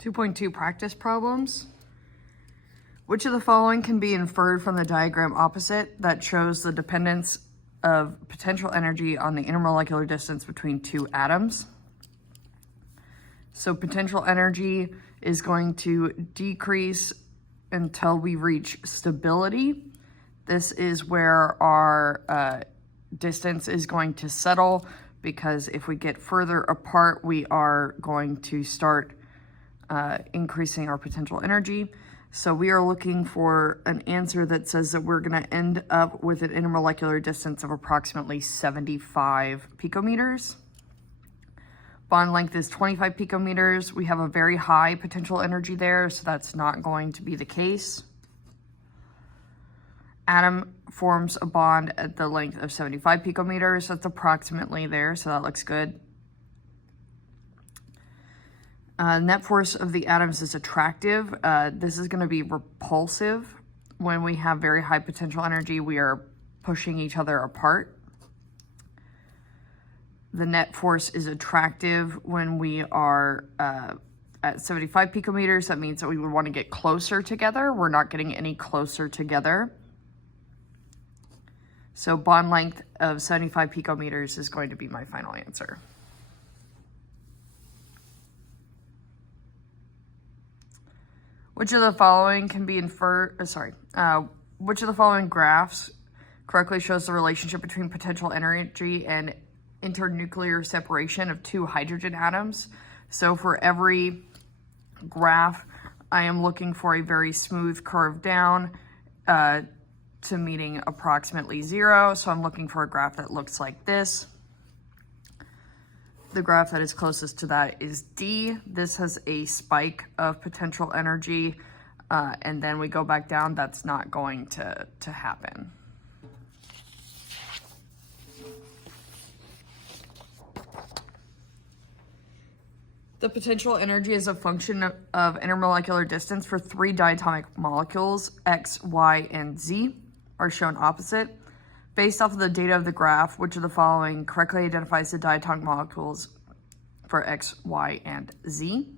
2.2 practice problems. Which of the following can be inferred from the diagram opposite that shows the dependence of potential energy on the intermolecular distance between two atoms? So potential energy is going to decrease until we reach stability. This is where our distance is going to settle, because if we get further apart, we are going to start increasing our potential energy. So we are looking for an answer that says that we're going to end up with an intermolecular distance of approximately 75 picometers. Bond length is 25 picometers. We have a very high potential energy there, so that's not going to be the case. Atom forms a bond at the length of 75 picometers. That's approximately there, so that looks good. Net force of the atoms is attractive. This is going to be repulsive. When we have very high potential energy, we are pushing each other apart. The net force is attractive when we are at 75 picometers. That means that we would want to get closer together. We're not getting any closer together. So bond length of 75 picometers is going to be my final answer. Which of the following can be inferred, which of the following graphs correctly shows the relationship between potential energy and internuclear separation of two hydrogen atoms? So for every graph, I am looking for a very smooth curve down to meeting approximately 0. So I'm looking for a graph that looks like this. The graph that is closest to that is D. This has a spike of potential energy, and then we go back down. That's not going to happen. The potential energy is a function of intermolecular distance for 3 diatomic molecules, X, Y, and Z, are shown opposite. Based off of the data of the graph, which of the following correctly identifies the diatomic molecules for X, Y, and Z?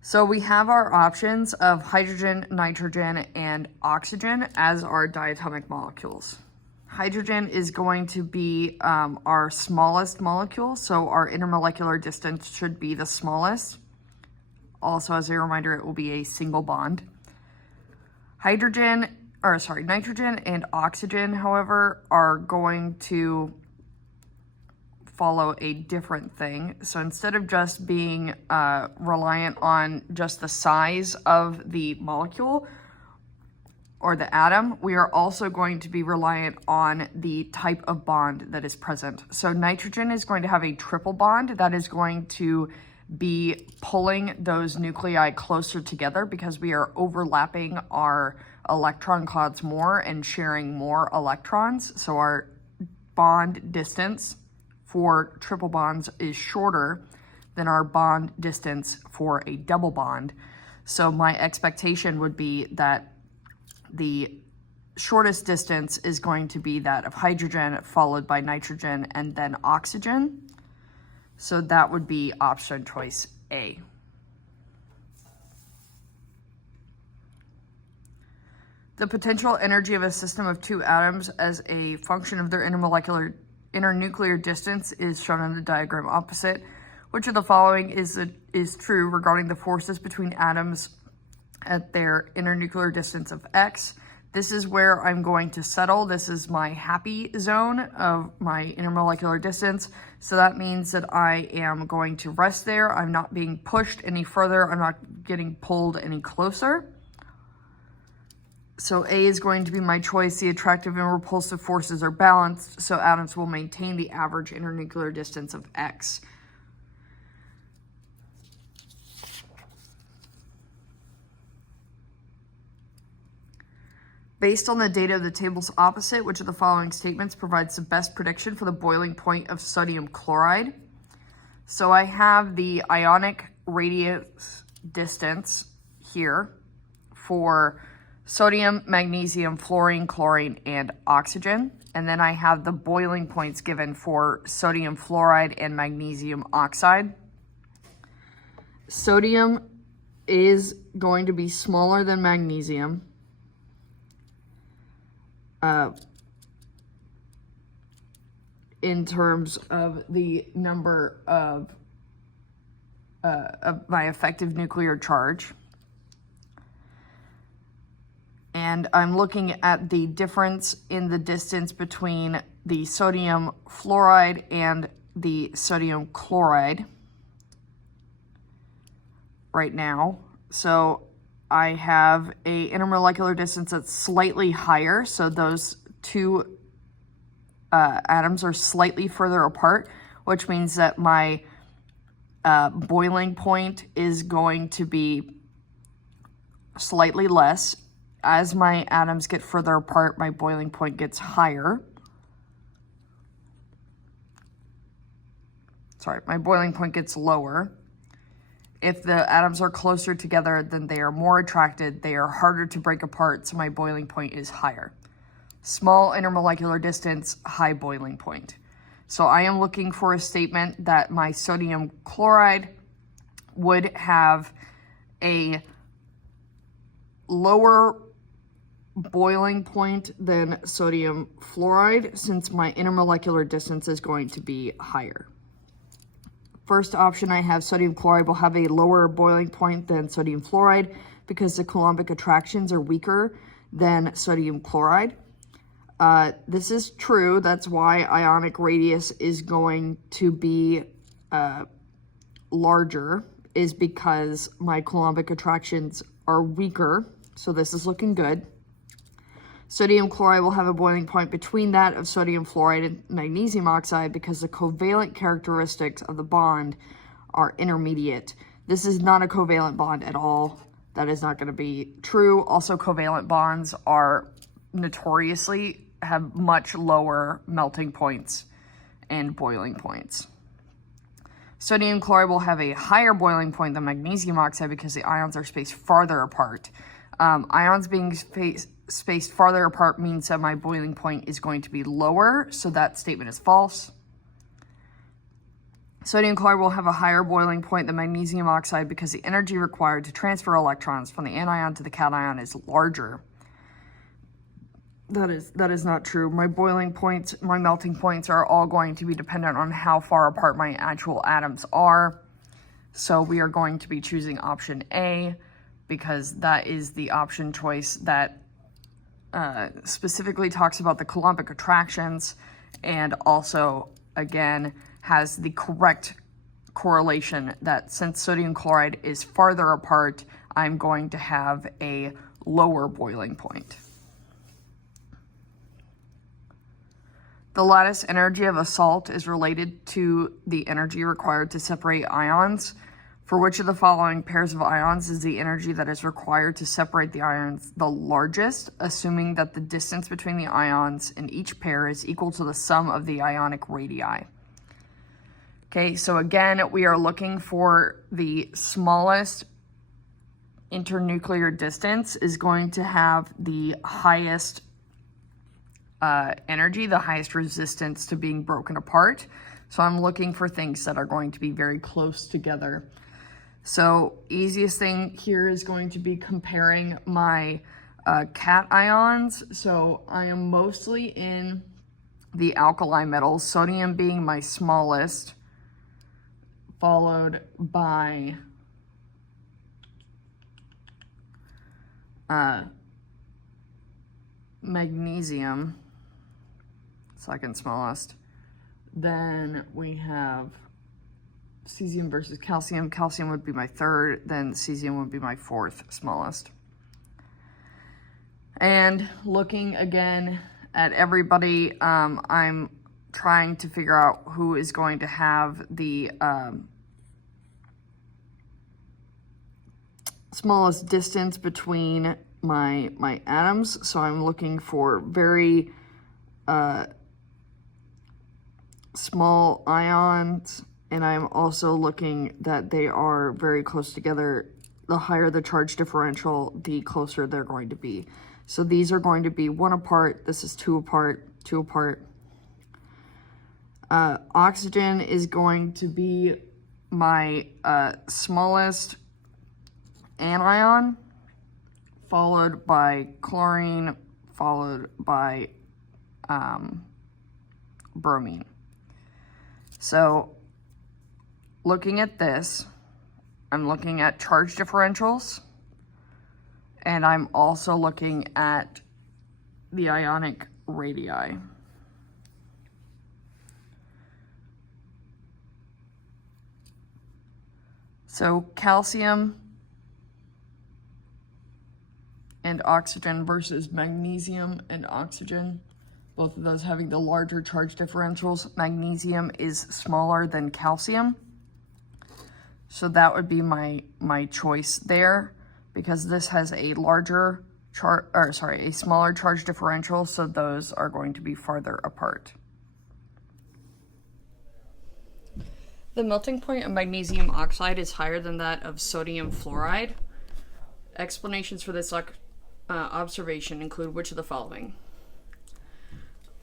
So we have our options of hydrogen, nitrogen, and oxygen as our diatomic molecules. Hydrogen is going to be our smallest molecule, so our intermolecular distance should be the smallest. Also, as a reminder, it will be a single bond. Nitrogen and oxygen, however, are going to follow a different thing. So instead of just being reliant on just the size of the molecule or the atom, we are also going to be reliant on the type of bond that is present. So nitrogen is going to have a triple bond that is going to be pulling those nuclei closer together because we are overlapping our electron clouds more and sharing more electrons. So our bond distance for triple bonds is shorter than our bond distance for a double bond. So my expectation would be that the shortest distance is going to be that of hydrogen, followed by nitrogen, and then oxygen. So that would be option choice A. The potential energy of a system of 2 atoms as a function of their internuclear distance is shown in the diagram opposite. Which of the following is true regarding the forces between atoms at their internuclear distance of X? This is where I'm going to settle. This is my happy zone of my intermolecular distance. So that means that I am going to rest there. I'm not being pushed any further. I'm not getting pulled any closer. So A is going to be my choice. The attractive and repulsive forces are balanced, so atoms will maintain the average internuclear distance of X. Based on the data of the tables opposite, which of the following statements provides the best prediction for the boiling point of sodium chloride? So I have the ionic radius distance here for sodium, magnesium, fluorine, chlorine, and oxygen. And then I have the boiling points given for sodium fluoride and magnesium oxide. Sodium is going to be smaller than magnesium. In terms of the number of my effective nuclear charge. And I'm looking at the difference in the distance between the sodium fluoride and the sodium chloride right now. So I have a intermolecular distance that's slightly higher. So those two atoms are slightly further apart, which means that my boiling point is going to be slightly less. As my atoms get further apart, my boiling point gets higher. Sorry, my boiling point gets lower. If the atoms are closer together, then they are more attracted. They are harder to break apart, so my boiling point is higher. Small intermolecular distance, high boiling point. So I am looking for a statement that my sodium chloride would have a lower boiling point than sodium fluoride, since my intermolecular distance is going to be higher. First option, I have sodium chloride will have a lower boiling point than sodium fluoride because the Coulombic attractions are weaker than sodium chloride. This is true. That's why ionic radius is going to be larger, is because my Coulombic attractions are weaker. So this is looking good. Sodium chloride will have a boiling point between that of sodium fluoride and magnesium oxide because the covalent characteristics of the bond are intermediate. This is not a covalent bond at all. That is not going to be true. Also, covalent bonds are notoriously have much lower melting points and boiling points. Sodium chloride will have a higher boiling point than magnesium oxide because the ions are spaced farther apart. Ions being spaced farther apart means that my boiling point is going to be lower, so that statement is false. Sodium chloride will have a higher boiling point than magnesium oxide because the energy required to transfer electrons from the anion to the cation is larger. That is not true. My boiling points, my melting points are all going to be dependent on how far apart my actual atoms are. So we are going to be choosing option A because that is the option choice that specifically talks about the Coulombic attractions and also, again, has the correct correlation that since sodium chloride is farther apart, I'm going to have a lower boiling point. The lattice energy of a salt is related to the energy required to separate ions. For which of the following pairs of ions is the energy that is required to separate the ions the largest, assuming that the distance between the ions in each pair is equal to the sum of the ionic radii? Okay, so again, we are looking for the smallest internuclear distance is going to have the highest energy, the highest resistance to being broken apart. So I'm looking for things that are going to be very close together. So easiest thing here is going to be comparing my cations. So I am mostly in the alkali metals, sodium being my smallest, followed by magnesium, second smallest. Then we have cesium versus calcium. Calcium would be my third, then cesium would be my fourth smallest. And looking again at everybody, I'm trying to figure out who is going to have the smallest distance between my atoms. So I'm looking for very small ions, and I'm also looking that they are very close together. The higher the charge differential, the closer they're going to be. So these are going to be 1 apart. This is 2 apart, 2 apart. Oxygen is going to be my smallest anion, followed by chlorine, followed by bromine. So looking at this, I'm looking at charge differentials, and I'm also looking at the ionic radii. So calcium and oxygen versus magnesium and oxygen, both of those having the larger charge differentials. Magnesium is smaller than calcium. So that would be my choice there, because this has a smaller charge differential, so those are going to be farther apart. The melting point of magnesium oxide is higher than that of sodium fluoride. Explanations for this observation include which of the following?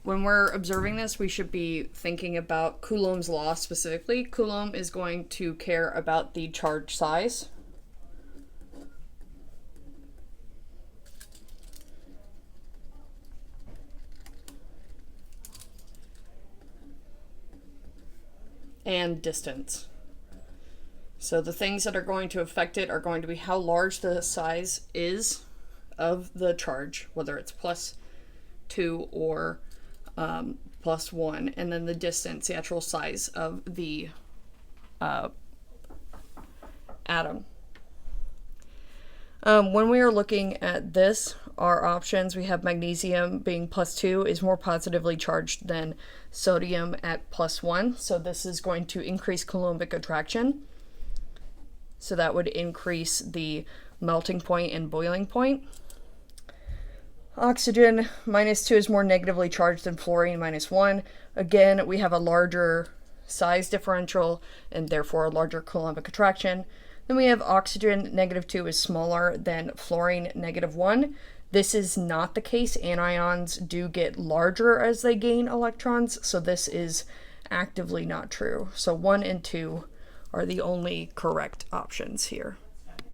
When we're observing this, we should be thinking about Coulomb's law specifically. Coulomb is going to care about the charge size. And distance. So the things that are going to affect it are going to be how large the size is of the charge, whether it's +2 or +1, and then the distance, the actual size of the atom. When we are looking at this, our options, we have magnesium being +2 is more positively charged than sodium at +1. So this is going to increase Coulombic attraction. So that would increase the melting point and boiling point. Oxygen -2 is more negatively charged than fluorine -1. Again, we have a larger size differential and therefore a larger Coulombic attraction. Then we have oxygen -2 is smaller than fluorine -1. This is not the case. Anions do get larger as they gain electrons, so this is actively not true. So 1 and 2 are the only correct options here.